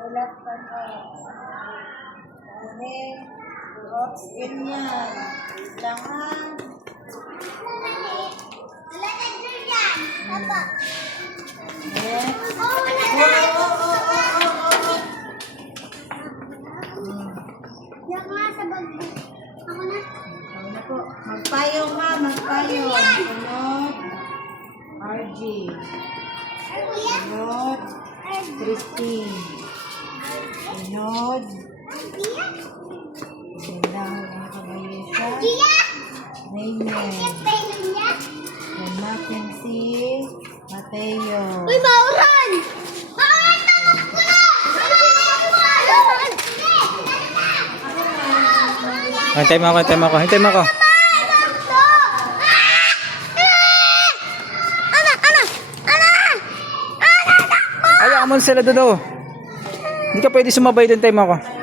Ulat pa na. Okay. Oops, ganyan. Kailangan. Next. Diyan nga sa bag. Ako na. Ako na po. Magpayong ma, magpayong. Sunod. RG. Sunod. Christine. Sunod. Gandang nakabayesa. Raymond. Then Mackenzie. Mateo. Uy, Mauran! Mauran, tawag ko na! Hintay mo ako, hintay mo ako, hintay mo ako. Ayaw mo sila doon. Hindi ka pwede sumabay doon, time ako.